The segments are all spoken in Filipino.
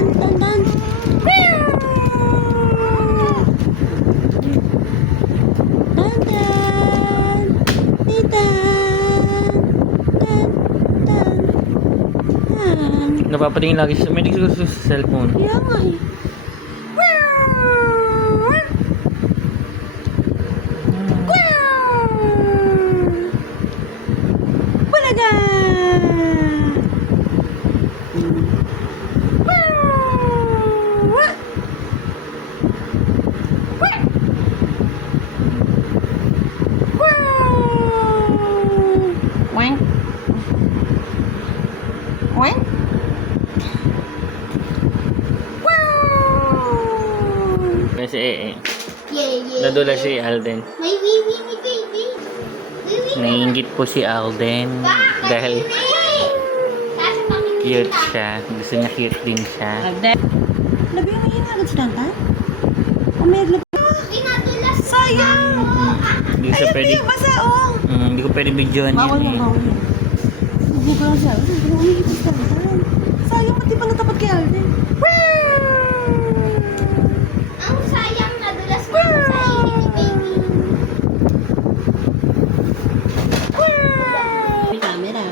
Dan, dan, dan. Dan, dan. Dan, dan, dan. Dan. Napapatingin lagi siya. May gusto sa cellphone. Kaya nga eh. Bulaga! Wang. Wang. Kasi Yeah. nadula si Alden. May wiwi ni baby. Wiwi. Naiingit po si Alden dahil cute siya. Gusto niya cute din siya. Labi yung mahina agad si Dantan? O may labi? Sayang! Hindi ko siya pwede. Basa oh! Hindi ko pwede videoan Bawal yan mo, eh. bawal mo. Huwag ko lang siya. Umihip si Dantan. Sayang, pati pa natapat kay Alden. Ang sayang nadulas ko sa init ni baby. May camera.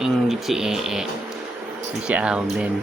Ingit si si Alden.